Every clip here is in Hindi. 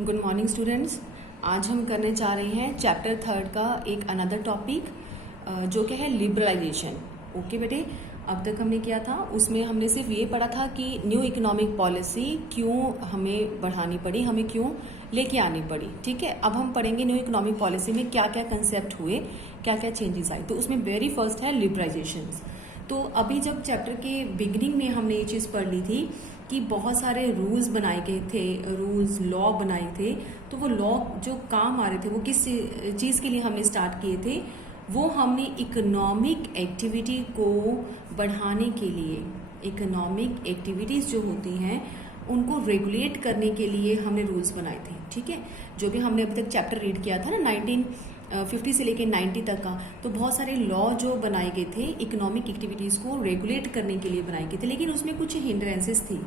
Good morning students. आज हम करने जा रहे हैं चैप्टर 3 का एक अनदर टॉपिक जो कि है लिबरलाइजेशन। ओके बेटे, अब तक हमने किया था उसमें हमने सिर्फ ये पढ़ा था कि न्यू इकोनॉमिक पॉलिसी क्यों हमें बढ़ानी पड़ी, हमें क्यों लेके आनी पड़ी। ठीक है, अब हम पढ़ेंगे न्यू इकोनॉमिक पॉलिसी में क्या क्या कंसेप्ट हुए, क्या क्या चेंजेस आई। तो उसमें वेरी फर्स्ट है लिबरलाइजेशन। तो अभी जब चैप्टर के बिगिनिंग में हमने ये चीज़ पढ़ ली थी कि बहुत सारे रूल्स बनाए गए थे, रूल्स लॉ बनाए थे। तो वो लॉ जो काम आ रहे थे वो किस चीज़ के लिए हमने स्टार्ट किए थे, वो हमने इकोनॉमिक एक्टिविटी को बढ़ाने के लिए, इकोनॉमिक एक्टिविटीज़ जो होती हैं उनको रेगुलेट करने के लिए हमने रूल्स बनाए थे। ठीक है, जो भी हमने अभी तक चैप्टर रीड किया था ना 1950 से लेके 90 तक का, तो बहुत सारे लॉ जो बनाए गए थे इकोनॉमिक एक्टिविटीज़ को रेगुलेट करने के लिए बनाए गए थे, लेकिन उसमें कुछ हिंड्रेंसेस थी।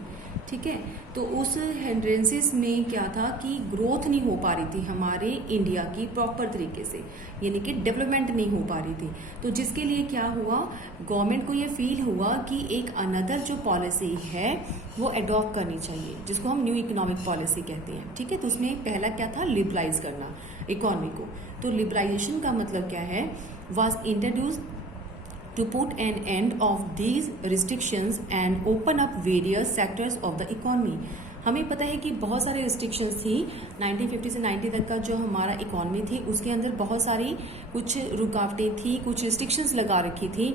ठीक है, तो उस हिंड्रेंसेस में क्या था कि ग्रोथ नहीं हो पा रही थी हमारे इंडिया की प्रॉपर तरीके से, यानी कि डेवलपमेंट नहीं हो पा रही थी। तो जिसके लिए क्या हुआ, गवर्नमेंट को ये फील हुआ कि एक अनदर जो पॉलिसी है वो अडॉप्ट करनी चाहिए, जिसको हम न्यू इकोनॉमिक पॉलिसी कहते हैं। ठीक है, तो उसमें पहला क्या था, लिबरलाइज करना इकोनॉमी को। तो लिबरलाइजेशन का मतलब क्या है, was introduce to put an end of these restrictions and open up various sectors of the economy। हमें पता है कि बहुत सारे रिस्ट्रिक्शंस थी 1950 से 90 तक का जो हमारा इकॉनमी थी, उसके अंदर बहुत सारी कुछ रुकावटें थी, कुछ रिस्ट्रिक्शंस लगा रखी थी।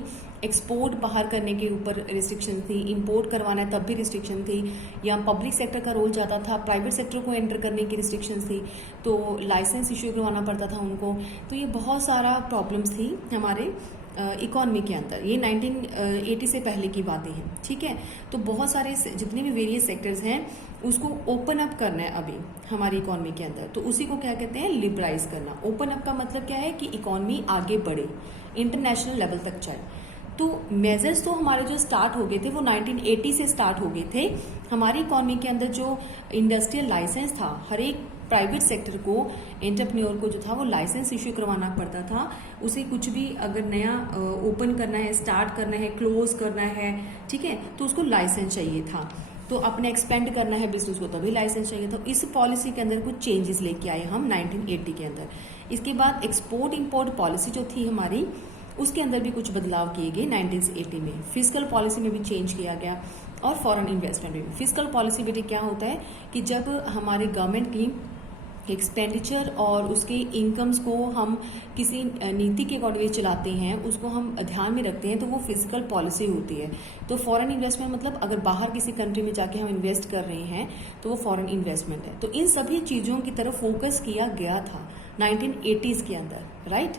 एक्सपोर्ट बाहर करने के ऊपर रिस्ट्रिक्शन थी, इंपोर्ट करवाना है तब भी रिस्ट्रिक्शन थी, या पब्लिक सेक्टर का रोल ज़्यादा था, प्राइवेट सेक्टर को एंटर करने की रिस्ट्रिक्शंस थी, तो लाइसेंस इश्यू करवाना पड़ता था उनको। तो ये बहुत सारा प्रॉब्लम्स थी हमारे इकॉनमी के अंदर। ये 1980 से पहले की बातें हैं। ठीक है, तो बहुत सारे जितने भी वेरियस सेक्टर्स हैं उसको ओपन अप करना है अभी हमारी इकॉनमी के अंदर। तो उसी को क्या कहते हैं, लिबरलाइज करना। ओपन अप का मतलब क्या है कि इकॉनमी आगे बढ़े, इंटरनेशनल लेवल तक जाए। तो मेजर्स तो हमारे जो स्टार्ट हो गए थे वो 1980 से स्टार्ट हो गए थे। हमारी इकॉनमी के अंदर जो इंडस्ट्रियल लाइसेंस था, हर एक प्राइवेट सेक्टर को, एंटरप्रेन्योर को जो था वो लाइसेंस इश्यू करवाना पड़ता था। उसे कुछ भी अगर नया ओपन करना है, स्टार्ट करना है, क्लोज करना है, ठीक है, तो उसको लाइसेंस चाहिए था। तो अपने एक्सपेंड करना है बिजनेस को तभी लाइसेंस चाहिए था। इस पॉलिसी के अंदर कुछ चेंजेस लेके आए हम 1980 के अंदर। इसके बाद एक्सपोर्ट इंपोर्ट पॉलिसी जो थी हमारी, उसके अंदर भी कुछ बदलाव किए गए 1980 में। फिजिकल पॉलिसी में भी चेंज किया गया और फॉरेन इन्वेस्टमेंट में भी। फिजिकल पॉलिसी बेटे क्या होता है कि जब हमारे गवर्नमेंट की एक्सपेंडिचर और उसके इनकम्स को हम किसी नीति के अकॉर्डिंग चलाते हैं, उसको हम ध्यान में रखते हैं, तो वो फिजिकल पॉलिसी होती है। तो फॉरेन इन्वेस्टमेंट मतलब अगर बाहर किसी कंट्री में जाके हम इन्वेस्ट कर रहे हैं तो वो फॉरेन इन्वेस्टमेंट है। तो इन सभी चीज़ों की तरफ फोकस किया गया था 1980s के अंदर, राइट।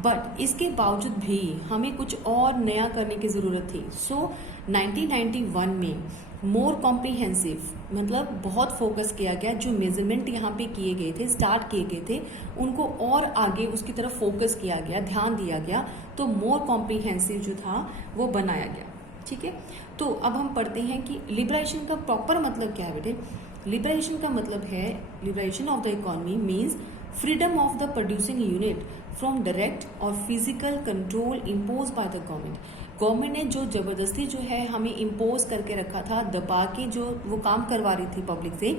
बट इसके बावजूद भी हमें कुछ और नया करने की ज़रूरत थी। सो 1991 में मोर कॉम्प्रिहेंसिव मतलब बहुत फोकस किया गया, जो मेजरमेंट यहाँ पे किए गए थे, स्टार्ट किए गए थे, उनको और आगे उसकी तरफ फोकस किया गया, ध्यान दिया गया। तो मोर कॉम्प्रिहेंसिव जो था वो बनाया गया। ठीक है, तो अब हम पढ़ते हैं कि लिबरेशन का प्रॉपर मतलब क्या है बेटे। लिबरेशन का मतलब है, liberation of the economy means freedom of the producing unit from direct और physical control impose by the government. Government ने जो जबरदस्ती जो है हमें इम्पोज करके रखा था, दबा के जो वो काम करवा रही थी पब्लिक से,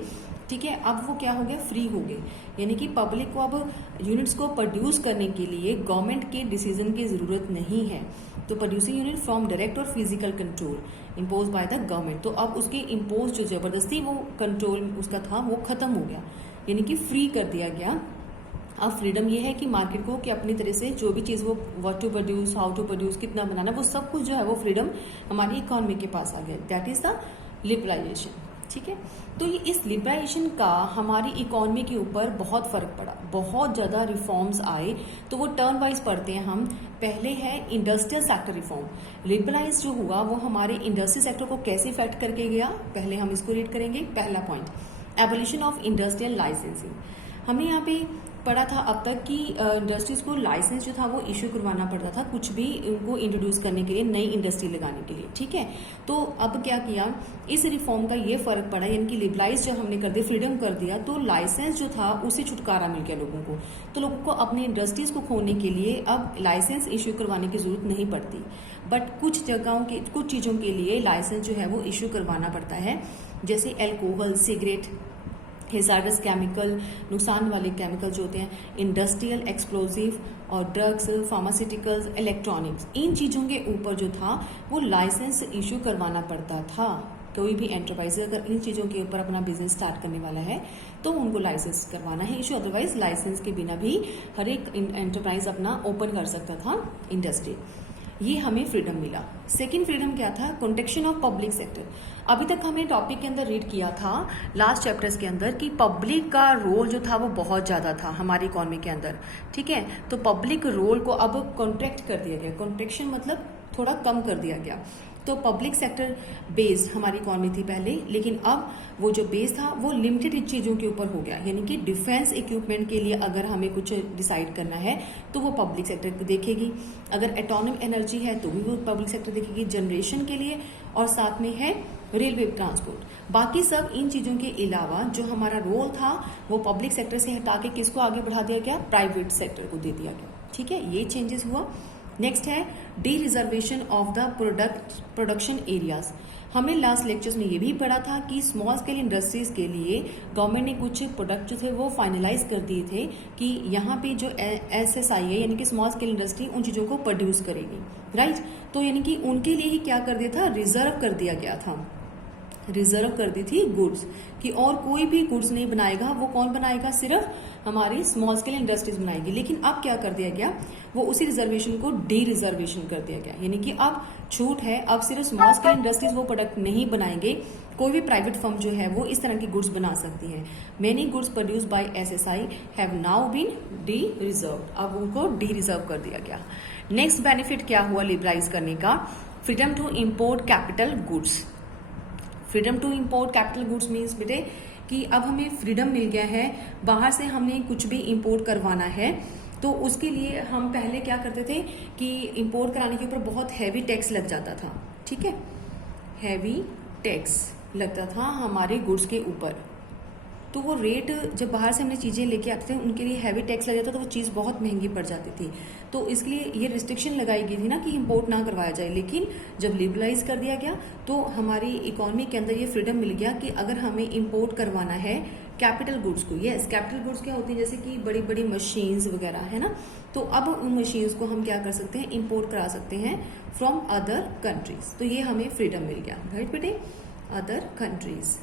ठीक है, अब वो क्या हो गया, फ्री हो गए। यानी कि पब्लिक को अब यूनिट्स को प्रोड्यूस करने के लिए गवर्नमेंट के डिसीजन की जरूरत नहीं है। तो प्रोड्यूसिंग यूनिट फ्रॉम डायरेक्ट और physical control impose by the government, तो अब उसके इम्पोज जो जबरदस्ती वो कंट्रोल उसका था वो खत्म हो गया, यानी कि फ्री कर दिया गया। अब फ्रीडम ये है कि मार्केट को कि अपनी तरह से जो भी चीज़ वो what to produce, how to produce, कितना बनाना, वो सब कुछ जो है वो फ्रीडम हमारी इकोनॉमी के पास आ गया। That is the liberalisation. ठीक है, तो ये इस लिबरलाइजेशन का हमारी इकोनॉमी के ऊपर बहुत फर्क पड़ा, बहुत ज़्यादा रिफॉर्म्स आए। तो वो टर्न वाइज पढ़ते हैं हम। पहले है इंडस्ट्रियल सेक्टर रिफॉर्म। लिबरलाइज जो हुआ वो हमारे इंडस्ट्रियल सेक्टर को कैसे इफेक्ट करके गया, पहले हम इसको रीड करेंगे। पहला point, abolition of industrial licensing. हमने यहाँ पे पढ़ा था अब तक कि इंडस्ट्रीज को लाइसेंस जो था वो इश्यू करवाना पड़ता था कुछ भी उनको इंट्रोड्यूस करने के लिए, नई इंडस्ट्री लगाने के लिए। ठीक है, तो अब क्या किया, इस रिफॉर्म का ये फर्क पड़ा, यानी कि लिबरलाइज जब हमने कर दिया, फ्रीडम कर दिया, तो लाइसेंस जो था उससे छुटकारा मिल गया लोगों को। तो लोगों को अपनी इंडस्ट्रीज को खोलने के लिए अब लाइसेंस इश्यू करवाने की जरूरत नहीं पड़ती। बट कुछ जगहों के कुछ चीज़ों के लिए लाइसेंस जो है वो इश्यू करवाना पड़ता है, जैसे एल्कोहल, सिगरेट, हेजार्डस केमिकल, नुकसान वाले केमिकल जो होते हैं, इंडस्ट्रियल एक्सप्लोजिव और ड्रग्स, फार्मास्यूटिकल्स, इलेक्ट्रॉनिक्स, इन चीज़ों के ऊपर जो था वो लाइसेंस इशू करवाना पड़ता था। कोई भी एंटरप्राइज अगर इन चीज़ों के ऊपर अपना बिजनेस स्टार्ट करने वाला है तो उनको लाइसेंस करवाना है इशू, अदरवाइज लाइसेंस के बिना भी हर एक एंटरप्राइज अपना ओपन कर सकता था इंडस्ट्री। ये हमें फ्रीडम मिला। सेकेंड फ्रीडम क्या था? Contraction of public sector. अभी तक हमें टॉपिक के अंदर रीड किया था लास्ट चैप्टर्स के अंदर कि पब्लिक का रोल जो था वो बहुत ज़्यादा था हमारी इकॉनमी के अंदर, ठीक है। तो पब्लिक रोल को अब कॉन्ट्रैक्ट कर दिया गया, कॉन्ट्रैक्शन मतलब थोड़ा कम कर दिया गया। तो पब्लिक सेक्टर बेस्ड हमारी इकॉनमी थी पहले, लेकिन अब वो जो बेस था वो लिमिटेड चीज़ों के ऊपर हो गया, यानी कि डिफेंस इक्विपमेंट के लिए अगर हमें कुछ डिसाइड करना है तो वो पब्लिक सेक्टर को देखेगी। अगर एटॉमिक एनर्जी है तो भी वो पब्लिक सेक्टर देखेगी जनरेशन के लिए, और साथ में है रेलवे ट्रांसपोर्ट। बाकी सब इन चीज़ों के अलावा जो हमारा रोल था वो पब्लिक सेक्टर से हटा के किसको आगे बढ़ा दिया गया? प्राइवेट सेक्टर को दे दिया गया, ठीक है। ये चेंजेस हुआ। नेक्स्ट है D reservation of the production areas. हमें लास्ट लेक्चर्स में ये भी पढ़ा था कि स्मॉल स्केल इंडस्ट्रीज के लिए गवर्नमेंट ने कुछ प्रोडक्ट जो थे वो फाइनलाइज कर दिए थे कि यहाँ पे जो SSI है यानी कि स्मॉल स्केल इंडस्ट्री उन चीज़ों को प्रोड्यूस करेगी, राइट। तो यानी कि उनके लिए ही क्या कर दिया था? रिजर्व कर दिया गया था, रिजर्व कर दी थी गुड्स कि और कोई भी गुड्स नहीं बनाएगा, वो कौन बनाएगा? सिर्फ हमारी स्मॉल स्केल इंडस्ट्रीज बनाएगी। लेकिन अब क्या कर दिया गया? वो उसी रिजर्वेशन को डी रिजर्वेशन कर दिया गया, यानी कि अब छूट है, अब सिर्फ स्मॉल स्केल इंडस्ट्रीज वो प्रोडक्ट नहीं बनाएंगे, कोई भी प्राइवेट फर्म जो है वो इस तरह की गुड्स बना सकती है। Many goods produce by SSI have now been dereserve, अब उनको डी रिजर्व कर दिया गया। नेक्स्ट बेनिफिट क्या हुआ लिबरलाइज करने का? Freedom to import capital goods. Freedom to import capital goods means बेटे कि अब हमें फ्रीडम मिल गया है, बाहर से हमने कुछ भी इम्पोर्ट करवाना है तो उसके लिए हम पहले क्या करते थे कि इम्पोर्ट कराने के ऊपर बहुत हैवी टैक्स लग जाता था, ठीक है। हैवी टैक्स लगता था हमारे गुड्स के ऊपर, तो वो रेट जब बाहर से हमने चीज़ें लेके आते थे उनके लिए हैवी टैक्स लग जाता, तो वो चीज़ बहुत महंगी पड़ जाती थी। तो इसके लिए ये रिस्ट्रिक्शन लगाई गई थी ना कि इंपोर्ट ना करवाया जाए। लेकिन जब लिबरलाइज कर दिया गया तो हमारी इकॉनमी के अंदर ये फ्रीडम मिल गया कि अगर हमें इंपोर्ट करवाना है कैपिटल गुड्स को, यस कैपिटल गुड्स क्या होती है? जैसे कि बड़ी बड़ी मशीन्स वगैरह है ना, तो अब उन मशीन्स को हम क्या कर सकते हैं? इंपोर्ट करा सकते हैं फ्रॉम अदर कंट्रीज। तो ये हमें फ्रीडम मिल गया, राइट बेटे, अदर कंट्रीज।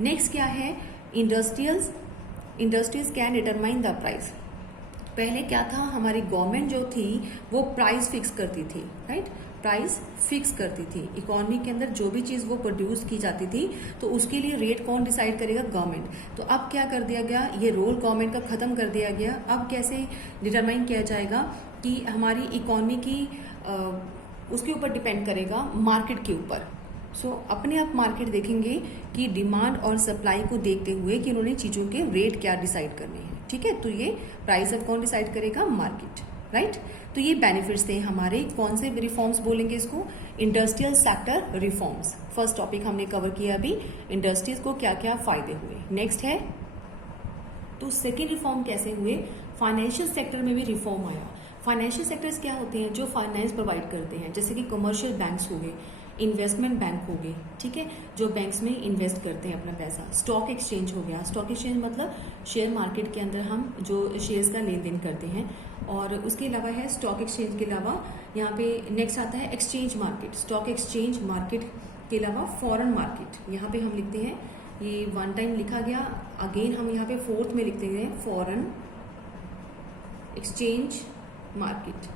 नेक्स्ट क्या है? Industries can determine the price. पहले क्या था? हमारी गवर्नमेंट जो थी वो प्राइस फिक्स करती थी, राइट, प्राइस फिक्स करती थी। इकोनॉमी के अंदर जो भी चीज़ वो प्रोड्यूस की जाती थी तो उसके लिए रेट कौन डिसाइड करेगा? गवर्नमेंट। तो अब क्या कर दिया गया? ये रोल गवर्नमेंट का खत्म कर दिया गया। अब कैसे डिटरमाइन किया जाएगा कि हमारी इकोनॉमी की उसके ऊपर डिपेंड करेगा मार्केट के ऊपर। सो अपने आप मार्केट देखेंगे कि डिमांड और सप्लाई को देखते हुए कि उन्होंने चीज़ों के रेट क्या डिसाइड करने हैं, ठीक है। तो ये प्राइस अब कौन डिसाइड करेगा? Market, right. तो ये बेनिफिट्स थे हमारे। कौन से रिफॉर्म्स बोलेंगे इसको? Industrial sector reforms. First topic हमने कवर किया अभी, इंडस्ट्रीज को क्या क्या फायदे हुए। नेक्स्ट है तो सेकेंड रिफॉर्म कैसे हुए? फाइनेंशियल सेक्टर में भी रिफॉर्म आया। फाइनेंशियल सेक्टर्स क्या होते हैं? जो फाइनेंस प्रोवाइड करते हैं, जैसे कि कमर्शियल बैंक्स हो गए, इन्वेस्टमेंट बैंक हो गए, ठीक है, जो बैंक्स में इन्वेस्ट करते हैं अपना पैसा। स्टॉक एक्सचेंज हो गया, स्टॉक एक्सचेंज मतलब शेयर मार्केट के अंदर हम जो शेयर्स का लेन देन करते हैं। और उसके अलावा है स्टॉक एक्सचेंज के अलावा यहाँ पे नेक्स्ट आता है exchange market. Stock exchange market के अलावा फॉरेन मार्केट, यहाँ पे हम लिखते हैं, ये वन टाइम लिखा गया, अगेन हम यहाँ पे फोर्थ में लिखते हैं फॉरेन एक्सचेंज मार्केट।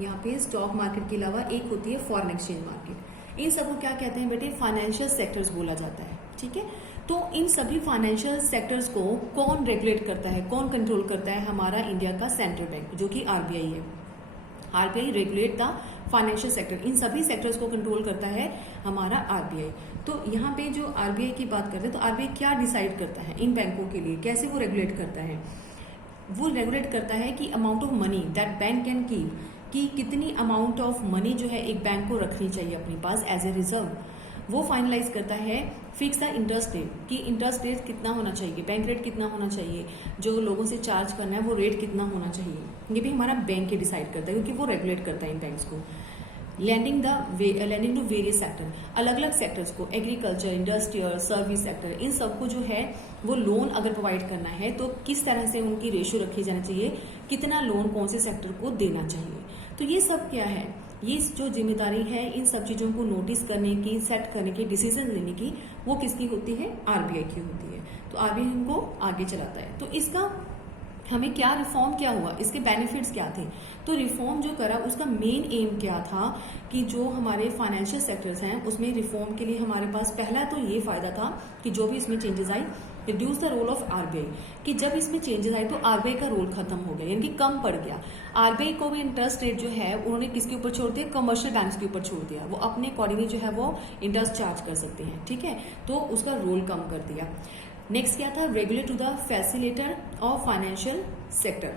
यहाँ पे स्टॉक मार्केट के अलावा एक होती है फॉरेन एक्सचेंज मार्केट। इन सबको क्या कहते हैं बेटे? फाइनेंशियल सेक्टर्स बोला जाता है, ठीक है। तो इन सभी फाइनेंशियल सेक्टर्स को कौन रेगुलेट करता है, कौन कंट्रोल करता है? हमारा इंडिया का सेंट्रल बैंक जो कि RBI है। RBI regulate the financial sector. इन सभी सेक्टर्स को कंट्रोल करता है हमारा RBI। तो यहाँ पे जो RBI की बात करते हैं तो RBI क्या डिसाइड करता है इन बैंकों के लिए? कैसे वो रेगुलेट करता है? वो रेगुलेट करता है कि amount of money that bank can keep, कि कितनी अमाउंट ऑफ मनी जो है एक बैंक को रखनी चाहिए अपने पास एज ए रिजर्व। वो फाइनलाइज करता है, फिक्स द इंटरेस्ट रेट, कि इंटरेस्ट रेट कितना होना चाहिए, बैंक रेट कितना होना चाहिए, जो लोगों से चार्ज करना है वो रेट कितना होना चाहिए। ये भी हमारा बैंक ही डिसाइड करता है क्योंकि वो रेगुलेट करता है इन बैंक्स को। लैंडिंग टू वेरियस सेक्टर, अलग अलग सेक्टर्स को, एग्रीकल्चर, इंडस्ट्रियल, सर्विस सेक्टर, इन सबको जो है वो लोन अगर प्रोवाइड करना है तो किस तरह से उनकी रेशियो रखी जानी चाहिए, कितना लोन कौन से सेक्टर को देना चाहिए। तो ये सब क्या है, ये जो जिम्मेदारी है इन सब चीजों को नोटिस करने की, सेट करने की, डिसीजन लेने की, वो किसकी होती है, आरबीआई की होती है। तो आरबीआई इनको आगे चलाता है। तो इसका हमें क्या रिफॉर्म क्या हुआ, इसके बेनिफिट्स क्या थे। तो रिफॉर्म जो करा उसका मेन एम क्या था कि जो हमारे फाइनेंशियल सेक्टर्स हैं उसमें रिफॉर्म के लिए हमारे पास पहला तो ये फायदा था कि जो भी इसमें चेंजेस आई, reduce the role of RBI, कि जब इसमें चेंजेस आए तो आरबीआई का रोल खत्म हो गया, यानी कि कम पड़ गया। आरबीआई को भी इंटरेस्ट रेट जो है उन्होंने किसके ऊपर छोड़ दिया, कमर्शियल बैंक्स के ऊपर छोड़ दिया। वो अपने अकॉर्डिंगली जो है वो इंटरेस्ट चार्ज कर सकते हैं, ठीक है, तो उसका रोल कम कर दिया। नेक्स्ट क्या था, regulate to the facilitator of financial sector.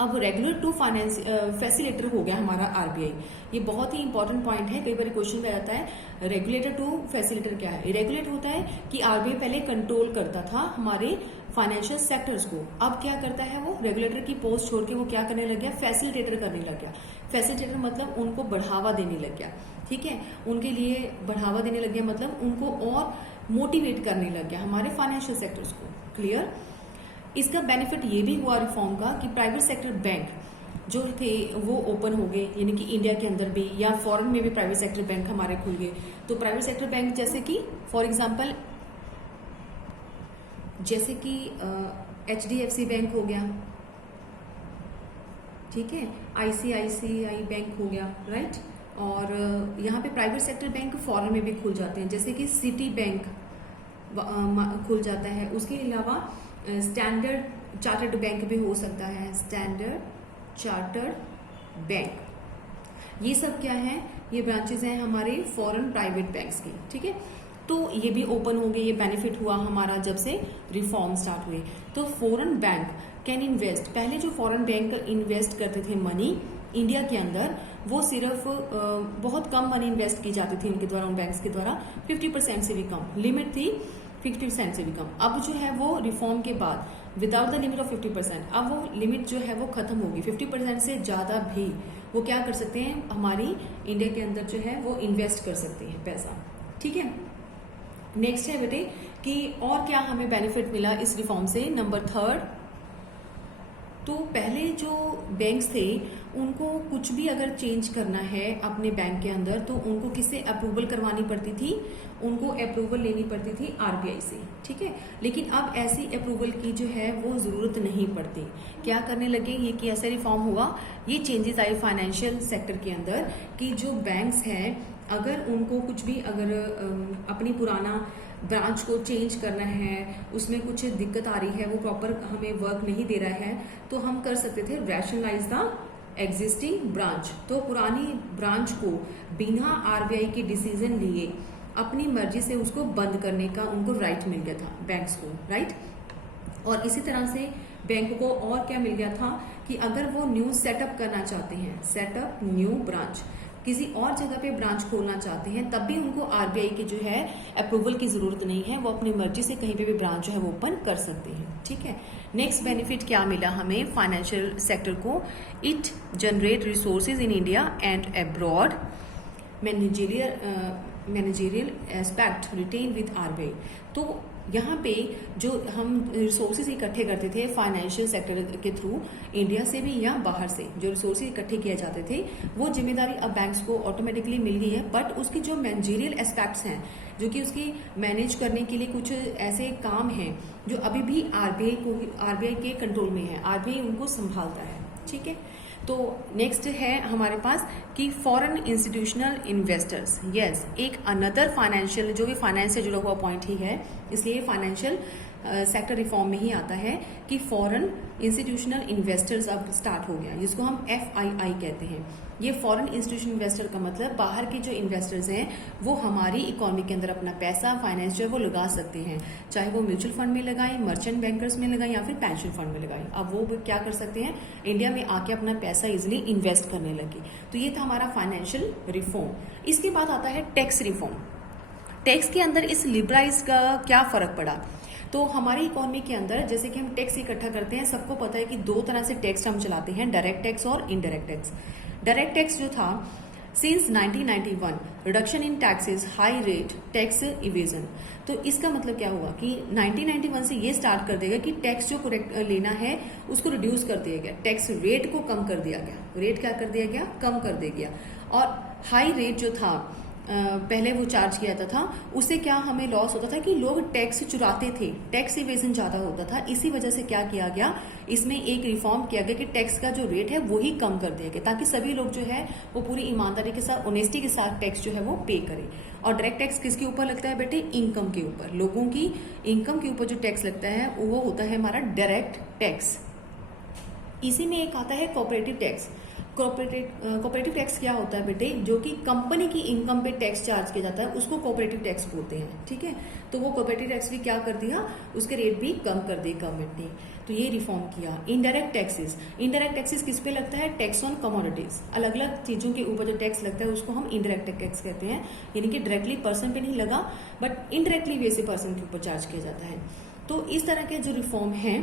अब रेगुलर टू फाइनेंस फैसिलिटेटर हो गया हमारा आरबीआई। ये बहुत ही इंपॉर्टेंट पॉइंट है, कई बार क्वेश्चन में आता है रेगुलेटर टू फैसिलिटेटर क्या है। रेगुलेट होता है कि आरबीआई पहले कंट्रोल करता था हमारे फाइनेंशियल सेक्टर्स को, अब क्या करता है वो रेगुलेटर की पोस्ट छोड़ के वो क्या करने लग गया, फैसिलिटेटर करने लग गया। फैसिलिटेटर मतलब उनको बढ़ावा देने लग गया, ठीक है, उनके लिए बढ़ावा देने लग गया, मतलब उनको और मोटिवेट करने लग गया हमारे फाइनेंशियल सेक्टर्स को। क्लियर। इसका बेनिफिट ये भी हुआ रिफॉर्म का कि प्राइवेट सेक्टर बैंक जो थे वो ओपन हो गए, यानी कि इंडिया के अंदर भी या फॉरेन में भी प्राइवेट सेक्टर बैंक हमारे खुल गए। तो प्राइवेट सेक्टर बैंक जैसे कि फॉर एग्जांपल जैसे कि HDFC बैंक हो गया, ठीक है, ICICI बैंक हो गया, राइट। और यहाँ पे प्राइवेट सेक्टर बैंक फॉरेन में भी खुल जाते हैं, जैसे कि सिटी बैंक खुल जाता है। उसके अलावा स्टैंडर्ड चार्टर्ड बैंक भी हो सकता है, स्टैंडर्ड चार्टर्ड बैंक। ये सब क्या है, ये ब्रांचेस हैं हमारे फॉरेन प्राइवेट बैंक्स की, ठीक है। तो ये भी ओपन हो गए, ये बेनिफिट हुआ हमारा जब से रिफॉर्म स्टार्ट हुए। तो फॉरेन बैंक कैन इन्वेस्ट, पहले जो फॉरेन बैंक इन्वेस्ट करते थे मनी इंडिया के अंदर, वो सिर्फ बहुत कम मनी इन्वेस्ट की जाती थी उनके द्वारा, उन बैंक्स के द्वारा 50% से भी कम, लिमिट थी 50% से भी कम। अब जो है वो रिफॉर्म के बाद विदाउट द लिमिट ऑफ 50%, अब वो लिमिट जो है वो खत्म होगी। 50% से ज्यादा भी वो क्या कर सकते हैं, हमारी इंडिया के अंदर जो है वो इन्वेस्ट कर सकते हैं पैसा, ठीक है। नेक्स्ट है बेटे कि और क्या हमें बेनिफिट मिला इस रिफॉर्म से। नंबर 3, तो पहले जो बैंक्स थे उनको कुछ भी अगर चेंज करना है अपने बैंक के अंदर तो उनको किससे अप्रूवल करवानी पड़ती थी, उनको अप्रूवल लेनी पड़ती थी आरबीआई से, ठीक है। लेकिन अब ऐसी अप्रूवल की जो है वो जरूरत नहीं पड़ती। क्या करने लगे, ये कि ऐसा रिफॉर्म हुआ, ये चेंजेस आए फाइनेंशियल सेक्टर के अंदर कि जो बैंक्स हैं अगर उनको कुछ भी अगर अपनी पुराना ब्रांच को चेंज करना है, उसमें कुछ दिक्कत आ रही है, वो प्रॉपर हमें वर्क नहीं दे रहा है, तो हम कर सकते थे रैशनलाइज द एग्जिस्टिंग ब्रांच। तो पुरानी ब्रांच को बिना आरबीआई के डिसीजन लिए अपनी मर्जी से उसको बंद करने का उनको राइट मिल गया था बैंक्स को, राइट। और इसी तरह से बैंक को और क्या मिल गया था कि अगर वो न्यू सेटअप करना चाहते हैं, सेटअप न्यू ब्रांच, किसी और जगह पे ब्रांच खोलना चाहते हैं, तब भी उनको आरबीआई की जो है अप्रूवल की जरूरत नहीं है, वो अपनी मर्जी से कहीं पे भी ब्रांच जो है वो ओपन कर सकते हैं, ठीक है। नेक्स्ट बेनिफिट क्या मिला हमें फाइनेंशियल सेक्टर को, it generate resources in India and abroad, managerial aspect retain with RBI. तो यहाँ पे जो हम रिसोर्सेज इकट्ठे करते थे फाइनेंशियल सेक्टर के थ्रू इंडिया से भी या बाहर से जो रिसोर्सेज इकट्ठे किए जाते थे, वो जिम्मेदारी अब बैंक्स को ऑटोमेटिकली मिल गई है। बट उसकी जो मैनेजेरियल एस्पेक्ट्स हैं, जो कि उसकी मैनेज करने के लिए कुछ ऐसे काम हैं जो अभी भी आरबीआई के कंट्रोल में है, आरबीआई उनको संभालता है, ठीक है। तो नेक्स्ट है हमारे पास कि फॉरेन इंस्टीट्यूशनल इन्वेस्टर्स, यस, एक अनदर फाइनेंशियल जो कि फाइनेंस से जुड़ा हुआ पॉइंट ही है, इसलिए फाइनेंशियल सेक्टर रिफॉर्म में ही आता है कि फॉरेन इंस्टीट्यूशनल इन्वेस्टर्स अब स्टार्ट हो गया, जिसको हम FII कहते हैं। ये फॉरेन इंस्टीट्यूशनल इन्वेस्टर का मतलब बाहर के जो इन्वेस्टर्स हैं वो हमारी इकोनॉमी के अंदर अपना पैसा, फाइनेंस जो है वो लगा सकते हैं, चाहे वो म्यूचुअल फंड में लगाएं, मर्चेंट बैंकर्स में लगाएं या फिर पेंशन फंड में लगाएं। अब वो क्या कर सकते हैं, इंडिया में आके अपना पैसा इजिली इन्वेस्ट करने लगे। तो ये था हमारा फाइनेंशियल रिफॉर्म। इसके बाद आता है टैक्स रिफॉर्म। टैक्स के अंदर इस लिबराइज का क्या फर्क पड़ा, तो हमारी इकोनॉमी के अंदर जैसे कि हम टैक्स इकट्ठा करते हैं, सबको पता है कि 2 तरह से टैक्स हम चलाते हैं, डायरेक्ट टैक्स और इनडायरेक्ट टैक्स। डायरेक्ट टैक्स जो था since 1991 reduction in taxes high rate tax evasion. तो इसका मतलब क्या हुआ कि 1991 से ये स्टार्ट कर देगा कि टैक्स जो करेक्ट लेना है उसको रिड्यूस कर दिया गया, टैक्स रेट को कम कर दिया गया, रेट क्या कर दिया गया, कम कर दिया गया। और हाई रेट जो था पहले वो चार्ज किया जाता था, उससे क्या हमें लॉस होता था कि लोग टैक्स चुराते थे, टैक्स इवेजन ज्यादा होता था। इसी वजह से क्या किया गया, इसमें एक रिफॉर्म किया गया कि टैक्स का जो रेट है वो ही कम कर दिया गया, ताकि सभी लोग जो है वो पूरी ईमानदारी के साथ, ऑनेस्टी के साथ टैक्स जो है वो पे करें। और डायरेक्ट टैक्स किसके ऊपर लगता है बेटे, इनकम के ऊपर, लोगों की इनकम के ऊपर जो टैक्स लगता है वो होता है हमारा डायरेक्ट टैक्स। इसी में एक आता है कॉर्पोरेटिव टैक्स। कॉर्पोरेटिव टैक्स क्या होता है बेटे, जो कि कंपनी की इनकम पे टैक्स चार्ज किया जाता है उसको कॉर्पोरेटिव टैक्स बोलते हैं, ठीक है। तो वो कॉर्पोरेटिव टैक्स भी क्या कर दिया, उसके रेट भी कम कर दिए गवर्नमेंट ने, तो ये रिफॉर्म किया। इनडायरेक्ट टैक्सेस, इनडायरेक्ट टैक्सेस किस पे लगता है, टैक्स ऑन कमोडिटीज, अलग अलग चीजों के ऊपर जो टैक्स लगता है उसको हम इनडायरेक्ट टैक्स कहते हैं, यानी कि डायरेक्टली पर्सन पे नहीं लगा बट इनडायरेक्टली वे से पर्सन के ऊपर चार्ज किया जाता है। तो इस तरह के जो रिफॉर्म है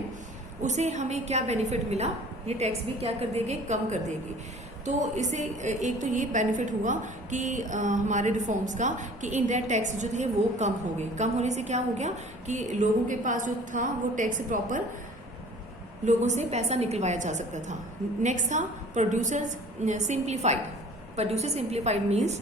उसे हमें क्या बेनिफिट मिला, ये टैक्स भी क्या कर देगी, कम कर देगी। तो इसे एक तो ये बेनिफिट हुआ कि हमारे रिफॉर्म्स का कि इनडायरेक्ट टैक्स जो थे वो कम हो गए। कम होने से क्या हो गया कि लोगों के पास जो था वो टैक्स प्रॉपर लोगों से पैसा निकलवाया जा सकता था। नेक्स्ट था producers simplified. Producer simplified means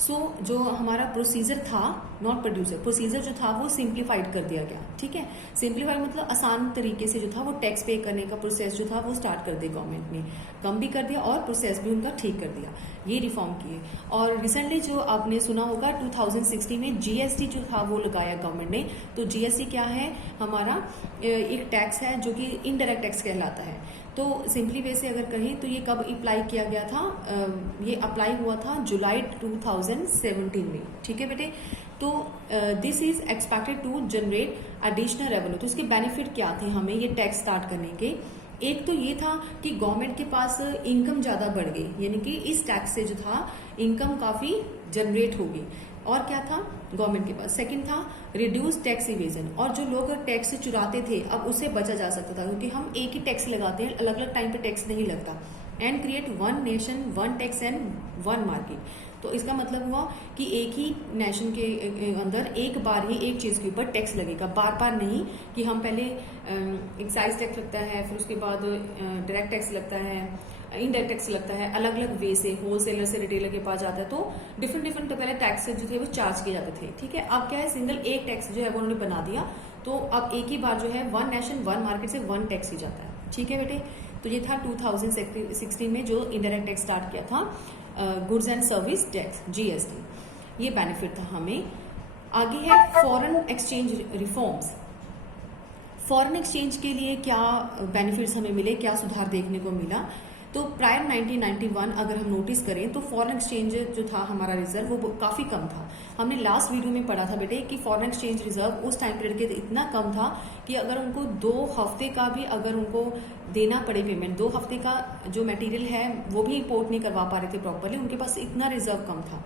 जो हमारा प्रोसीजर था, नॉट प्रोड्यूसर, प्रोसीजर जो था वो सिंप्लीफाइड कर दिया गया, ठीक है। सिंप्लीफाइड मतलब आसान तरीके से जो था वो टैक्स पे करने का प्रोसेस जो था वो स्टार्ट कर दिया गवर्नमेंट ने, कम भी कर दिया और प्रोसेस भी उनका ठीक कर दिया, ये रिफॉर्म किए। और रिसेंटली जो आपने सुना होगा 2016 में जीएसटी जो था वो लगाया गवर्नमेंट ने। तो जीएसटी क्या है, हमारा एक टैक्स है जो कि इनडायरेक्ट टैक्स कहलाता है। तो सिंपली वे से अगर कहें तो ये कब अप्लाई किया गया था, ये अप्लाई हुआ था जुलाई 2017 में, ठीक है बेटे। तो this is expected to generate additional revenue. तो उसके बेनिफिट क्या थे हमें ये टैक्स स्टार्ट करने के, एक तो ये था कि गवर्नमेंट के पास इनकम ज्यादा बढ़ गई, यानी कि इस टैक्स से जो था इनकम काफी जनरेट होगी। और क्या था गवर्नमेंट के पास, सेकंड था रिड्यूस टैक्स इवेजन, और जो लोग टैक्स चुराते थे अब उससे बचा जा सकता था, क्योंकि हम एक ही टैक्स लगाते हैं, अलग अलग टाइम पे टैक्स नहीं लगता। And create one nation one tax and one market. तो इसका मतलब हुआ कि एक ही नेशन के अंदर एक बार ही एक चीज के ऊपर टैक्स लगेगा, बार बार नहीं कि हम पहले एक्साइज टैक्स लगता है, फिर उसके बाद डायरेक्ट टैक्स लगता है, इनडायरेक्ट टैक्स लगता है, अलग अलग वे से होलसेलर से रिटेलर के पास जाता है। तो डिफरेंट तो पहले टैक्स जो थे वो चार्ज किए जाते थे, ठीक है। अब क्या है, सिंगल एक टैक्स जो है वो उन्होंने बना दिया, तो अब एक ही बार जो है वन नेशन वन मार्केट से वन टैक्स ही जाता है, ठीक है बेटे। तो ये था 2016 में जो इनडायरेक्ट टैक्स स्टार्ट किया था, goods and service tax, GST, ये बेनिफिट था हमें। आगे है foreign exchange reforms. Foreign exchange के लिए क्या बेनिफिट्स हमें मिले, क्या सुधार देखने को मिला। तो प्रायर 1991 अगर हम नोटिस करें तो फॉरेन एक्सचेंज जो था हमारा रिजर्व वो काफी कम था। हमने लास्ट वीडियो में पढ़ा था बेटे कि फॉरेन एक्सचेंज रिजर्व उस टाइम पीरियड के इतना कम था कि अगर उनको 2 हफ्ते का भी अगर उनको देना पड़े पेमेंट, 2 हफ्ते का जो मटेरियल है वो भी इम्पोर्ट नहीं करवा पा रहे थे प्रॉपरली, उनके पास इतना रिजर्व कम था।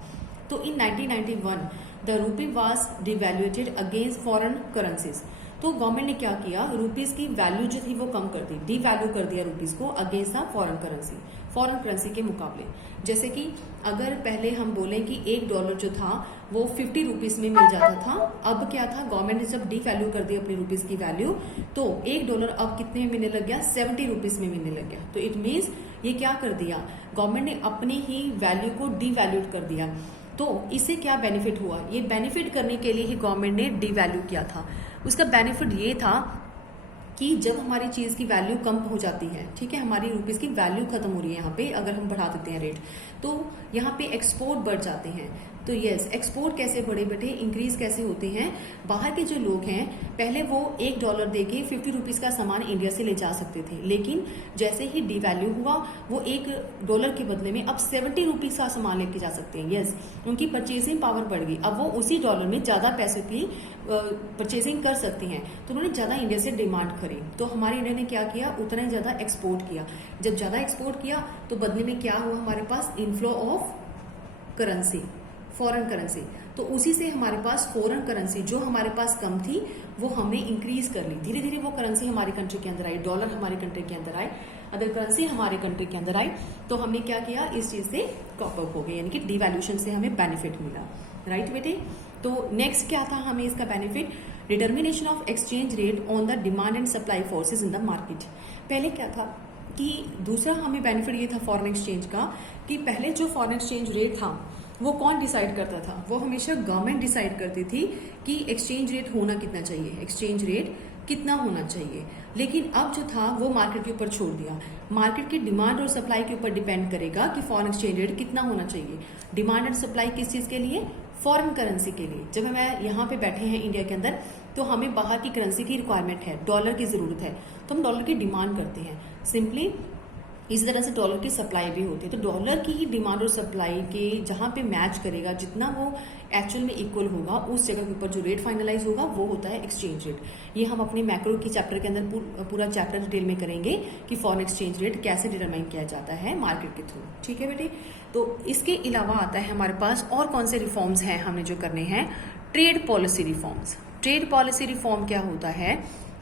तो in 1991 the rupee was devalued against foreign currencies. तो गवर्नमेंट ने क्या किया, रुपीज की वैल्यू जो थी वो कम कर दी, डी वैल्यू कर दिया रुपीज को against the foreign currency, foreign currency के मुकाबले। जैसे कि अगर पहले हम बोले कि $1 जो था वो 50 रुपीज में मिल जाता था, अब क्या था, गवर्नमेंट ने जब डी वैल्यू कर दी अपनी रुपीज की वैल्यू, तो $1 अब कितने में मिलने लग गया, 70 रुपीज में मिलने लग गया। तो इट मीन्स ये क्या कर दिया, गवर्नमेंट ने अपनी ही वैल्यू को डी वैल्यूड कर दिया। तो इससे क्या बेनिफिट हुआ, ये बेनिफिट करने के लिए ही गवर्नमेंट ने डी वैल्यू किया था। उसका बेनिफिट ये था कि जब हमारी चीज की वैल्यू कम हो जाती है, ठीक है, हमारी रुपीज की वैल्यू खत्म हो रही है यहाँ पे, अगर हम बढ़ा देते हैं रेट, तो यहाँ पे एक्सपोर्ट बढ़ जाते हैं। तो यस, एक्सपोर्ट कैसे बढ़े बेटे, इंक्रीज कैसे होते हैं, बाहर के जो लोग हैं पहले वो $1 देके 50 रुपीज का सामान इंडिया से ले जा सकते थे, लेकिन जैसे ही डिवैल्यू हुआ वो $1 के बदले में अब 70 रुपीज का सामान लेके जा सकते हैं। यस, उनकी परचेजिंग पावर बढ़ गई, अब वो उसी डॉलर में ज्यादा पैसे की परचेजिंग कर सकती हैं, तो उन्होंने ज्यादा इंडिया से डिमांड करी। तो हमारे इंडिया ने क्या किया, उतना ही ज्यादा एक्सपोर्ट किया। जब ज्यादा एक्सपोर्ट किया तो बदले में क्या हुआ, हमारे पास inflow of currency, foreign currency. तो उसी से हमारे पास फॉरेन करेंसी जो हमारे पास कम थी वो हमने इंक्रीज कर ली। धीरे धीरे वो करेंसी हमारी कंट्री के अंदर आई, डॉलर हमारी कंट्री के अंदर आए, अदर करेंसी हमारे कंट्री के अंदर आई। तो हमने क्या किया, इस चीज से टॉप अप हो गए, यानी कि डिवैल्यूएशन से हमें बेनिफिट मिला। राइट बेटे। तो नेक्स्ट क्या था हमें इसका benefit, determination of exchange rate on the demand and supply forces in the market. पहले क्या था कि दूसरा हमें बेनिफिट ये था फॉरेन एक्सचेंज का कि पहले जो फॉरेन एक्सचेंज रेट था वो कौन डिसाइड करता था, वो हमेशा गवर्नमेंट डिसाइड करती थी कि एक्सचेंज रेट होना कितना चाहिए, एक्सचेंज रेट कितना होना चाहिए। लेकिन अब जो था वो मार्केट के ऊपर छोड़ दिया। मार्केट की डिमांड और सप्लाई के ऊपर डिपेंड करेगा कि फॉरेन एक्सचेंज रेट कितना होना चाहिए। डिमांड एंड सप्लाई किस चीज के लिए, फॉरेन करेंसी के लिए। जब हमें यहाँ पे बैठे हैं इंडिया के अंदर तो हमें बाहर की करेंसी की रिक्वायरमेंट है, डॉलर की जरूरत है, तो हम डॉलर की डिमांड करते हैं। सिंपली इसी तरह से डॉलर की सप्लाई भी होती है। तो डॉलर की ही डिमांड और सप्लाई के जहां पे मैच करेगा, जितना वो एक्चुअल में इक्वल होगा, उस जगह के ऊपर जो रेट फाइनलाइज होगा वो होता है एक्सचेंज रेट। ये हम अपने मैक्रो की चैप्टर के अंदर पूरा चैप्टर डिटेल में करेंगे कि फॉरेन एक्सचेंज रेट कैसे डिटरमाइन किया जाता है मार्केट के थ्रू। ठीक है बेटे। तो इसके अलावा आता है हमारे पास और कौन से रिफॉर्म्स हैं हमें जो करने हैं, trade policy reforms. Trade policy reform क्या होता है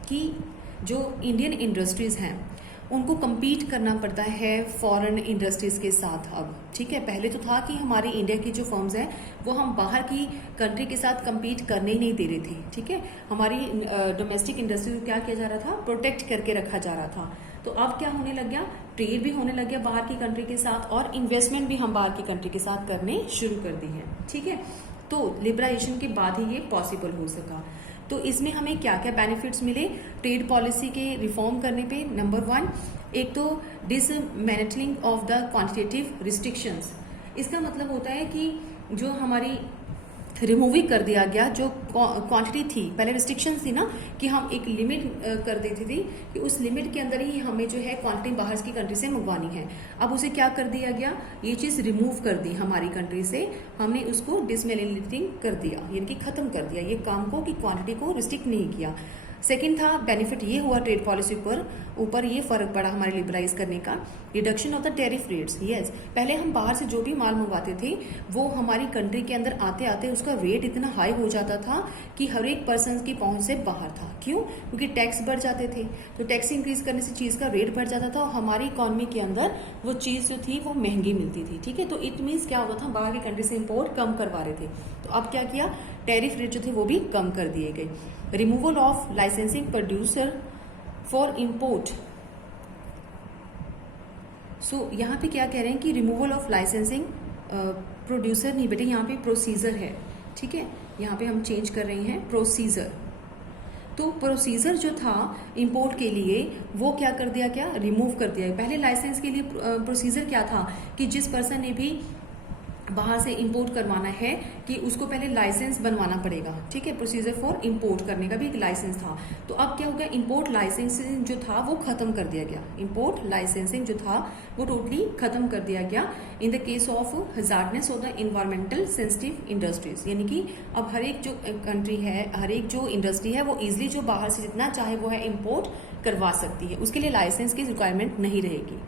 कि जो इंडियन इंडस्ट्रीज हैं उनको compete करना पड़ता है फॉरेन इंडस्ट्रीज के साथ अब। ठीक है, पहले तो था कि हमारी इंडिया की जो फर्म्स हैं वो हम बाहर की कंट्री के साथ compete करने ही नहीं दे रही थी। ठीक है, हमारी डोमेस्टिक इंडस्ट्री को क्या किया जा रहा था, प्रोटेक्ट करके रखा जा रहा था। तो अब क्या होने लग गया, ट्रेड भी होने लग गया बाहर की कंट्री के साथ और इन्वेस्टमेंट भी हम बाहर की कंट्री के साथ करने शुरू कर दी है। ठीक है, तो लिबरलाइजेशन के बाद ही ये पॉसिबल हो सका। तो इसमें हमें क्या क्या बेनिफिट्स मिले ट्रेड पॉलिसी के रिफॉर्म करने पे। नंबर 1, एक तो dismantling of the quantitative restrictions. इसका मतलब होता है कि जो हमारी रिमूविंग कर दिया गया जो क्वांटिटी थी, पहले रिस्ट्रिक्शंस थी ना कि हम एक लिमिट कर देती थी कि उस लिमिट के अंदर ही हमें जो है क्वांटिटी बाहर की कंट्री से मंगवानी है। अब उसे क्या कर दिया गया, ये चीज रिमूव कर दी हमारी कंट्री से, हमने उसको डिसमेलिटिंग कर दिया, यानी कि खत्म कर दिया ये काम को कि क्वांटिटी को रिस्ट्रिक्ट नहीं किया। सेकंड था बेनिफिट ये हुआ ट्रेड पॉलिसी पर ऊपर ये फर्क पड़ा हमारे लिबरलाइज करने का, reduction of the tariff rates. Yes, पहले हम बाहर से जो भी माल मंगवाते थे वो हमारी कंट्री के अंदर आते आते उसका रेट इतना हाई हो जाता था कि हर एक पर्सन की पहुंच से बाहर था। क्यों? क्योंकि टैक्स बढ़ जाते थे, तो टैक्स इंक्रीज करने से चीज का रेट बढ़ जाता था और हमारी इकोनॉमी के अंदर वो चीज जो थी वो महंगी मिलती थी। ठीक है, तो इट मीन्स क्या होता था, बाहर की कंट्री से इम्पोर्ट कम करवा रहे थे। तो अब क्या किया, टैरिफ रेट जो थे वो भी कम कर दिए गए। Removal of licensing producer for import. So यहाँ पे क्या कह रहे हैं कि रिमूवल ऑफ लाइसेंसिंग, प्रोड्यूसर नहीं बेटे, यहाँ पे प्रोसीजर है। ठीक है, यहाँ पे हम चेंज कर रहे हैं प्रोसीजर। तो प्रोसीजर जो था इंपोर्ट के लिए वो क्या कर दिया, क्या रिमूव कर दिया। पहले लाइसेंस के लिए प्रोसीजर क्या था कि जिस पर्सन ने भी बाहर से इंपोर्ट करवाना है कि उसको पहले लाइसेंस बनवाना पड़ेगा। ठीक है, प्रोसीजर फॉर इंपोर्ट करने का भी एक लाइसेंस था। तो अब क्या हो गया, इंपोर्ट लाइसेंसिंग जो था वो खत्म कर दिया गया। इंपोर्ट लाइसेंसिंग जो था वो टोटली खत्म कर दिया गया in the case of hazardousness of the environmental sensitive industries. यानी कि अब हर एक जो कंट्री है, हर एक जो इंडस्ट्री है वो इजिली जो बाहर से जितना चाहे वो है इंपोर्ट करवा सकती है, उसके लिए लाइसेंस की रिक्वायरमेंट नहीं रहेगी।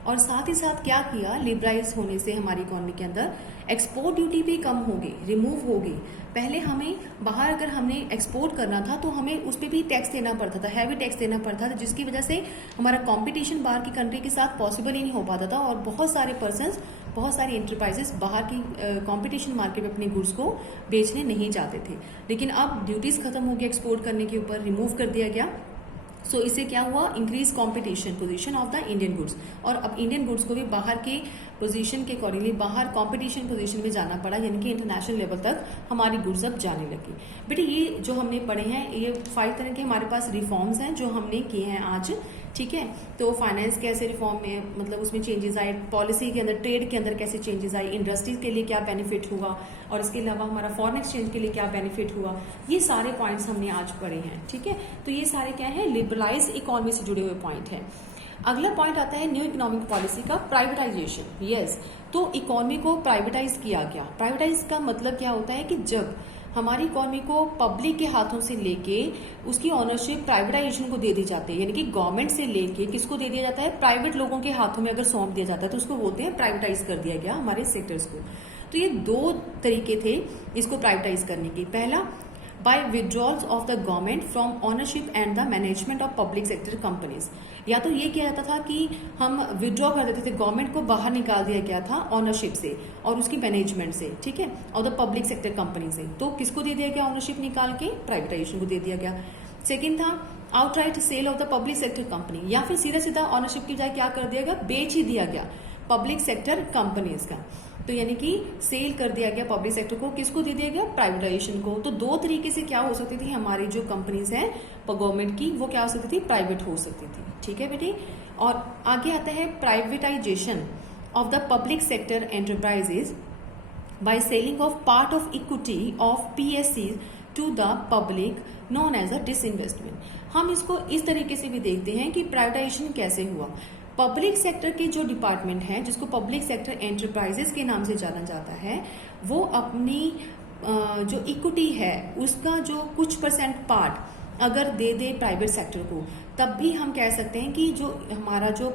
और साथ ही साथ क्या किया, लिबरलाइज होने से हमारी इकोनॉमी के अंदर एक्सपोर्ट ड्यूटी भी कम हो गई, रिमूव हो गई। पहले हमें बाहर अगर हमने एक्सपोर्ट करना था तो हमें उस पर भी टैक्स देना पड़ता था, हैवी टैक्स देना पड़ता था, जिसकी वजह से हमारा कंपटीशन बाहर की कंट्री के साथ पॉसिबल ही नहीं हो पाता था और बहुत सारे पर्सन्स, बहुत सारी एंटरप्राइजेस बाहर की कंपटीशन मार्केट में अपने गुड्स को बेचने नहीं जाते थे। लेकिन अब ड्यूटीज खत्म हो गई एक्सपोर्ट करने के ऊपर, रिमूव कर दिया गया। सो इससे क्या हुआ, increase competition position of the Indian goods. और अब इंडियन गुड्स को भी बाहर के पोजीशन के अकॉर्डिंगली बाहर कंपटीशन पोजीशन में जाना पड़ा, यानी कि इंटरनेशनल लेवल तक हमारी गुड्स अब जाने लगी। बेटे ये जो हमने पढ़े हैं ये 5 तरह के हमारे पास रिफॉर्म्स हैं जो हमने किए हैं आज। ठीक है, तो फाइनेंस कैसे रिफॉर्म में मतलब उसमें चेंजेस आए, पॉलिसी के अंदर, ट्रेड के अंदर कैसे चेंजेस आए, इंडस्ट्रीज के लिए क्या बेनिफिट हुआ और इसके अलावा हमारा फॉरेन एक्सचेंज के लिए क्या बेनिफिट हुआ, ये सारे पॉइंट्स हमने आज पढ़े हैं। ठीक है, तो ये सारे क्या है, लिबरलाइज इकोनॉमी से जुड़े हुए पॉइंट है। अगला पॉइंट आता है न्यू इकोनॉमिक पॉलिसी का प्राइवेटाइजेशन। यस, तो इकोनॉमी को प्राइवेटाइज किया गया। प्राइवेटाइज का मतलब क्या होता है कि जब हमारी इकोनॉमी को पब्लिक के हाथों से लेके उसकी ऑनरशिप प्राइवेटाइजेशन को दे दी जाती है, यानी कि गवर्नमेंट से लेके किसको दे दिया जाता है, प्राइवेट लोगों के हाथों में अगर सौंप दिया जाता है तो उसको बोलते हैं प्राइवेटाइज कर दिया गया हमारे सेक्टर्स को। तो ये दो तरीके थे इसको प्राइवेटाइज करने के। पहला, by withdrawals of the government from ownership and the management of public sector companies. या तो ये किया जाता था कि हम विड्रॉ कर देते थे, गवर्नमेंट को बाहर निकाल दिया गया था ऑनरशिप से और उसकी मैनेजमेंट से, ठीक है, और द पब्लिक सेक्टर कंपनी से। तो किसको दे दिया गया ऑनरशिप निकाल के? प्राइवेटाइजेशन को दे दिया गया। सेकेंड था outright sale of the public sector company, या फिर सीधा सीधा ऑनरशिप की बजाय क्या कर दिया गया? बेच ही दिया गया पब्लिक सेक्टर कंपनीज का। तो यानी कि सेल कर दिया गया पब्लिक सेक्टर को, किसको दे दिया गया? प्राइवेटाइजेशन को। तो दो तरीके से क्या हो सकती थी हमारी जो कंपनीज हैं गवर्नमेंट की, वो क्या हो सकती थी? प्राइवेट हो सकती थी, ठीक है बेटे। और आगे आता है privatisation of the public sector enterprises by selling of part of equity of PSC to the public known as a disinvestment. हम इसको इस तरीके से भी देखते हैं कि प्राइवेटाइजेशन कैसे हुआ। पब्लिक सेक्टर के जो डिपार्टमेंट हैं, जिसको पब्लिक सेक्टर एंटरप्राइजेस के नाम से जाना जाता है, वो अपनी जो इक्विटी है उसका जो कुछ परसेंट पार्ट अगर दे दे प्राइवेट सेक्टर को, तब भी हम कह सकते हैं कि जो हमारा जो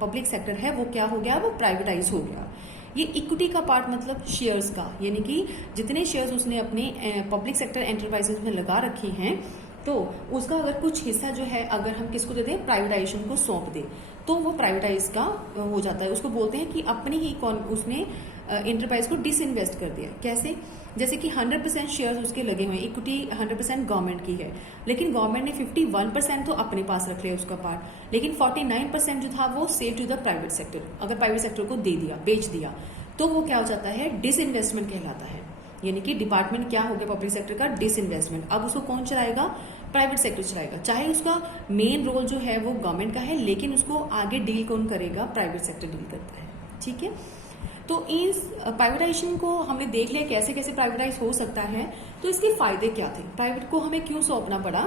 पब्लिक सेक्टर है वो क्या हो गया? वो प्राइवेटाइज हो गया। ये इक्विटी का पार्ट मतलब शेयर्स का, यानी कि जितने शेयर्स उसने अपने पब्लिक सेक्टर एंटरप्राइजेस में लगा रखे हैं, तो उसका अगर कुछ हिस्सा जो है अगर हम किसको दे दें? प्राइवेटाइजेशन को सौंप दें, तो वो प्राइवेटाइज का हो जाता है। उसको बोलते हैं कि अपनी ही उसने एंटरप्राइज को डिसइन्वेस्ट कर दिया। कैसे? जैसे कि 100% शेयर्स उसके लगे हुए हैं, इक्विटी 100% गवर्नमेंट की है, लेकिन गवर्नमेंट ने 51% तो अपने पास रख लिया उसका पार्ट, लेकिन 49% जो था वो sale to the private sector. अगर प्राइवेट सेक्टर को दे दिया, बेच दिया, तो वो क्या हो जाता है? डिसइन्वेस्टमेंट कहलाता है। यानी कि डिपार्टमेंट क्या हो गया पब्लिक सेक्टर का? डिसइन्वेस्टमेंट। अब उसको कौन चलाएगा? प्राइवेट सेक्टर चलाएगा। चाहे उसका मेन रोल जो है वो गवर्नमेंट का है, लेकिन उसको आगे डील कौन करेगा? प्राइवेट सेक्टर डील करता है, ठीक है। तो इस प्राइवेटाइजेशन को हमने देख लिया कैसे कैसे प्राइवेटाइज हो सकता है। तो इसके फायदे क्या थे? प्राइवेट को हमें क्यों सौंपना पड़ा?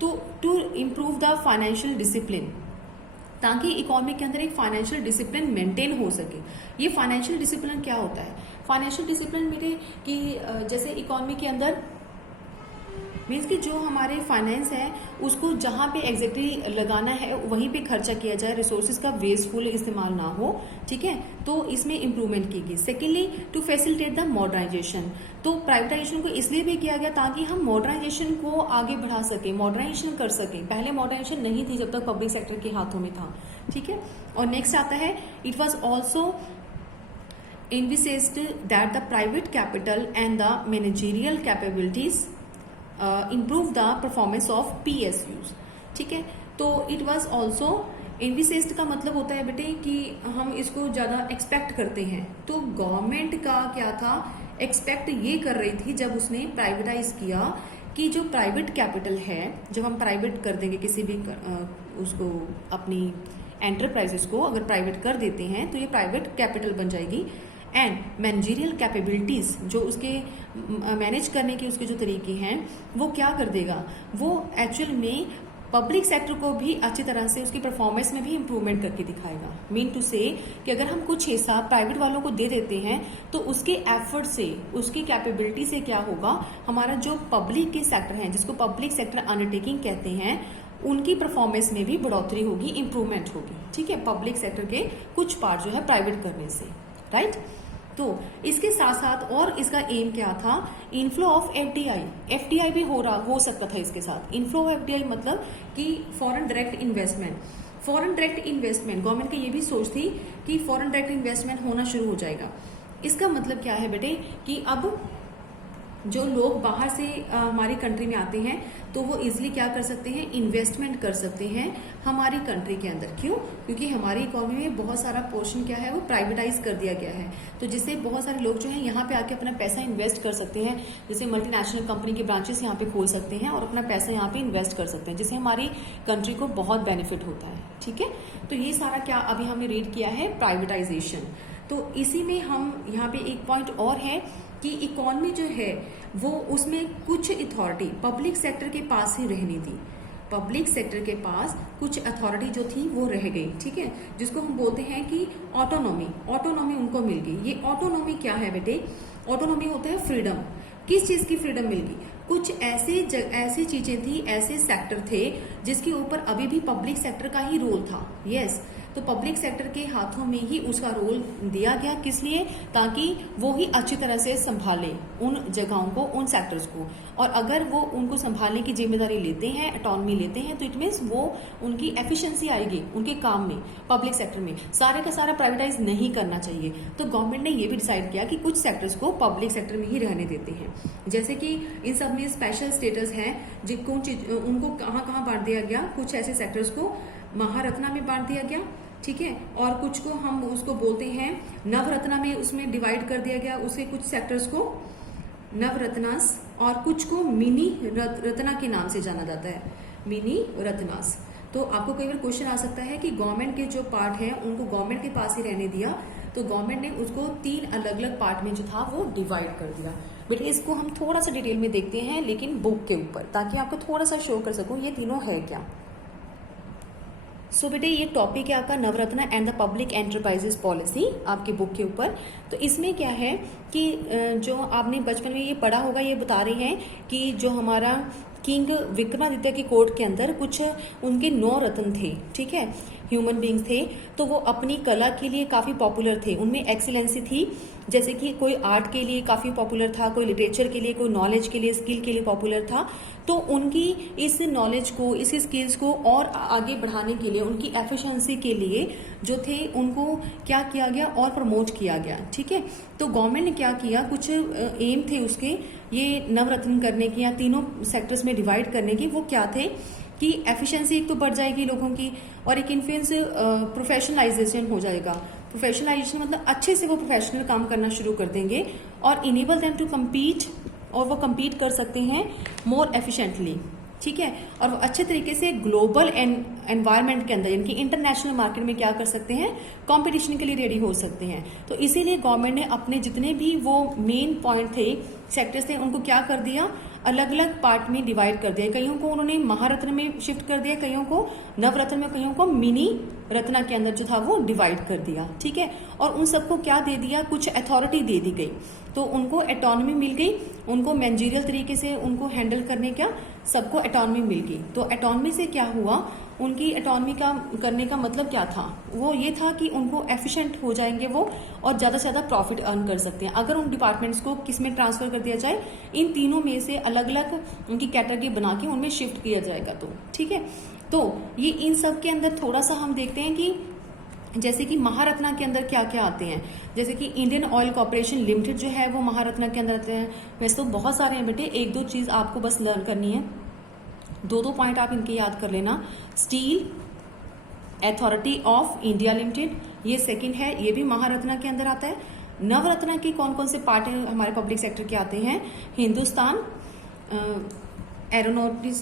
तो to improve the financial discipline, ताकि इकोनॉमी के अंदर एक फाइनेंशियल डिसिप्लिन मेंटेन हो सके। ये फाइनेंशियल डिसिप्लिन क्या होता है? फाइनेंशियल डिसिप्लिन बेटे कि जैसे इकोनॉमी के अंदर मीन्स कि जो हमारे फाइनेंस है उसको जहां पे एग्जैक्टली लगाना है वहीं पे खर्चा किया जाए, रिसोर्सेज का वेस्टफुल इस्तेमाल ना हो, ठीक है। तो इसमें इंप्रूवमेंट की गई। Secondly, to facilitate the modernisation, तो प्राइवेटाइजेशन को इसलिए भी किया गया ताकि हम मॉडर्नाइजेशन को आगे बढ़ा सके, मॉडर्नाइजेशन कर सके। पहले मॉडर्नाइजेशन नहीं थी जब तक पब्लिक सेक्टर के हाथों में था, ठीक है। और नेक्स्ट आता है, it was also envisaged that the private capital and the managerial capabilities improve the performance of PSUs, ठीक है। तो it was also envisaged का मतलब होता है बेटे कि हम इसको ज्यादा एक्सपेक्ट करते हैं। तो गवर्नमेंट का क्या था? एक्सपेक्ट ये कर रही थी जब उसने प्राइवेटाइज किया कि जो प्राइवेट कैपिटल है, जब हम प्राइवेट कर देंगे किसी भी उसको अपनी एंटरप्राइजेस को अगर प्राइवेट कर देते हैं तो ये प्राइवेट कैपिटल बन जाएगी। एंड मैनेजरियल कैपेबिलिटीज, जो उसके मैनेज करने के उसके जो तरीके हैं वो क्या कर देगा? वो एक्चुअल में पब्लिक सेक्टर को भी अच्छी तरह से उसकी परफॉर्मेंस में भी इंप्रूवमेंट करके दिखाएगा। मीन टू से कि अगर हम कुछ हिस्सा प्राइवेट वालों को दे देते हैं तो उसके एफर्ट से, उसकी कैपेबिलिटी से क्या होगा? हमारा जो पब्लिक के सेक्टर हैं, जिसको पब्लिक सेक्टर अंडरटेकिंग कहते हैं, उनकी परफॉर्मेंस में भी बढ़ोतरी होगी, इंप्रूवमेंट होगी, ठीक है, पब्लिक सेक्टर के कुछ पार्ट जो है प्राइवेट करने से, राइट। तो इसके साथ साथ और इसका एम क्या था? इनफ्लो ऑफ एफडीआई भी हो सकता था इसके साथ। इनफ्लो ऑफ एफडीआई मतलब कि foreign direct investment. Foreign direct investment government की ये भी सोच थी कि फॉरेन डायरेक्ट इन्वेस्टमेंट होना शुरू हो जाएगा। इसका मतलब क्या है बेटे कि अब जो लोग बाहर से हमारी कंट्री में आते हैं तो वो इजिली क्या कर सकते हैं? इन्वेस्टमेंट कर सकते हैं हमारी कंट्री के अंदर। क्यों? क्योंकि हमारी इकोनॉमी में बहुत सारा पोर्शन क्या है वो प्राइवेटाइज कर दिया गया है। तो जिससे बहुत सारे लोग जो है यहाँ पे आके अपना पैसा इन्वेस्ट कर सकते हैं। जैसे मल्टीनेशनल कंपनी के ब्रांचेस यहाँ पे खोल सकते हैं और अपना पैसा यहाँ पे इन्वेस्ट कर सकते हैं, जिससे हमारी कंट्री को बहुत बेनिफिट होता है, ठीक है। तो ये सारा क्या अभी हमने रीड किया है? प्राइवेटाइजेशन। तो इसी में हम यहाँ पे एक पॉइंट और है कि इकोनॉमी जो है वो उसमें कुछ अथॉरिटी पब्लिक सेक्टर के पास ही रहनी थी। पब्लिक सेक्टर के पास कुछ अथॉरिटी जो थी वो रह गई, ठीक है, जिसको हम बोलते हैं कि ऑटोनॉमी उनको मिल गई। ये ऑटोनॉमी क्या है बेटे? ऑटोनॉमी होता है फ्रीडम। किस चीज की फ्रीडम मिल गई? कुछ ऐसी चीजें थी, ऐसे सेक्टर थे जिसके ऊपर अभी भी पब्लिक सेक्टर का ही रोल था। यस, तो पब्लिक सेक्टर के हाथों में ही उसका रोल दिया गया, किस लिए? ताकि वो ही अच्छी तरह से संभाले उन जगहों को, उन सेक्टर्स को। और अगर वो उनको संभालने की जिम्मेदारी लेते हैं, ऑटोनॉमी लेते हैं, तो इट मीन्स वो उनकी एफिशिएंसी आएगी उनके काम में, पब्लिक सेक्टर में। सारे का सारा प्राइवेटाइज नहीं करना चाहिए। तो गवर्नमेंट ने ये भी डिसाइड किया कि कुछ सेक्टर्स को पब्लिक सेक्टर में ही रहने देते हैं। जैसे कि इन सब में स्पेशल स्टेटस है, जिनको उनको कहाँ कहाँ बांट दिया गया। कुछ ऐसे सेक्टर्स को महारत्ना में बांट दिया गया, ठीक है, और कुछ को हम उसको बोलते हैं नवरत्ना में, उसमें डिवाइड कर दिया गया उसे, कुछ सेक्टर्स को नवरत्नास, और कुछ को मिनी रत्ना के नाम से जाना जाता है, मिनी रत्नास। तो आपको कई बार क्वेश्चन आ सकता है कि गवर्नमेंट के जो पार्ट है उनको गवर्नमेंट के पास ही रहने दिया, तो गवर्नमेंट ने उसको 3 अलग अलग पार्ट में जो था वो डिवाइड कर दिया। बेटे इसको हम थोड़ा सा डिटेल में देखते हैं, लेकिन बुक के ऊपर, ताकि आपको थोड़ा सा शो कर सकूं ये तीनों है क्या। सो बेटे ये टॉपिक है आपका Navratna and the public enterprises policy, आपकी बुक के ऊपर। तो इसमें क्या है कि जो आपने बचपन में ये पढ़ा होगा, ये बता रहे हैं कि जो हमारा किंग विक्रमादित्य की कोर्ट के अंदर कुछ उनके 9 रत्न थे, ठीक है, ह्यूमन बींग्स थे। तो वो अपनी कला के लिए काफ़ी पॉपुलर थे, उनमें एक्सीलेंसी थी। जैसे कि कोई आर्ट के लिए काफ़ी पॉपुलर था, कोई लिटरेचर के लिए, कोई नॉलेज के लिए, स्किल के लिए पॉपुलर था। तो उनकी इस नॉलेज को, इस स्किल्स को और आगे बढ़ाने के लिए, उनकी एफिशिएंसी के लिए जो थे, उनको क्या किया गया और प्रमोट किया गया, ठीक है। तो गवर्नमेंट ने क्या किया, कुछ एम थे उसके ये नवरत्न करने की या तीनों सेक्टर्स में डिवाइड करने की। वो क्या थे कि एफिशिएंसी एक तो बढ़ जाएगी लोगों की, और एक इन्फ्लुएंस प्रोफेशनलाइजेशन हो जाएगा। प्रोफेशनलाइजेशन मतलब अच्छे से वो प्रोफेशनल काम करना शुरू कर देंगे, और इनेबल देम टू कम्पीट, और वो कम्पीट कर सकते हैं मोर एफिशिएंटली, ठीक है। और वो अच्छे तरीके से ग्लोबल एनवायरनमेंट के अंदर, यानी कि इंटरनेशनल मार्केट में क्या कर सकते हैं, कंपटीशन के लिए रेडी हो सकते हैं। तो इसीलिए गवर्नमेंट ने अपने जितने भी वो मेन पॉइंट थे, सेक्टर्स थे, उनको क्या कर दिया, अलग अलग पार्ट में डिवाइड कर दिया। कईयों को उन्होंने महारत्न में शिफ्ट कर दिया, कईयों को नवरत्न में, कईयों को मिनी रत्ना के अंदर जो था वो डिवाइड कर दिया, ठीक है। और उन सबको क्या दे दिया, कुछ अथॉरिटी दे दी गई। तो उनको एटॉनमी मिल गई, उनको मैनेजरियल तरीके से उनको हैंडल करने का सबको एटॉनमी मिल गई। तो एटॉनमी से क्या हुआ, उनकी एटॉनमी का करने का मतलब क्या था, वो ये था कि उनको एफिशिएंट हो जाएंगे वो, और ज़्यादा से ज़्यादा प्रॉफिट अर्न कर सकते हैं अगर उन डिपार्टमेंट्स को किस में ट्रांसफर कर दिया जाए, इन तीनों में से अलग अलग उनकी कैटेगरी बना के उनमें शिफ्ट किया जाएगा। तो ठीक है, तो ये इन सब के अंदर थोड़ा सा हम देखते हैं कि जैसे कि महारत्ना के अंदर क्या क्या आते हैं। जैसे कि इंडियन ऑयल कॉर्पोरेशन लिमिटेड जो है वो महारत्ना के अंदर आते हैं। वैसे तो बहुत सारे हैं बेटे, 1-2 चीज आपको बस लर्न करनी है, 2-2 पॉइंट आप इनके याद कर लेना। Steel authority of India limited, ये सेकंड है, ये भी महारत्ना के अंदर आता है। नवरत्ना के कौन कौन से पार्ट हमारे पब्लिक सेक्टर के आते हैं, हिंदुस्तान एरोनॉटिक्स,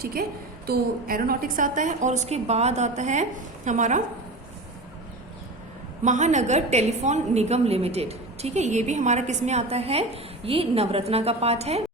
ठीक है, तो एरोनॉटिक्स आता है। और उसके बाद आता है हमारा महानगर टेलीफोन निगम लिमिटेड, ठीक है, ये भी हमारा किस में आता है, ये नवरत्ना का पार्ट है।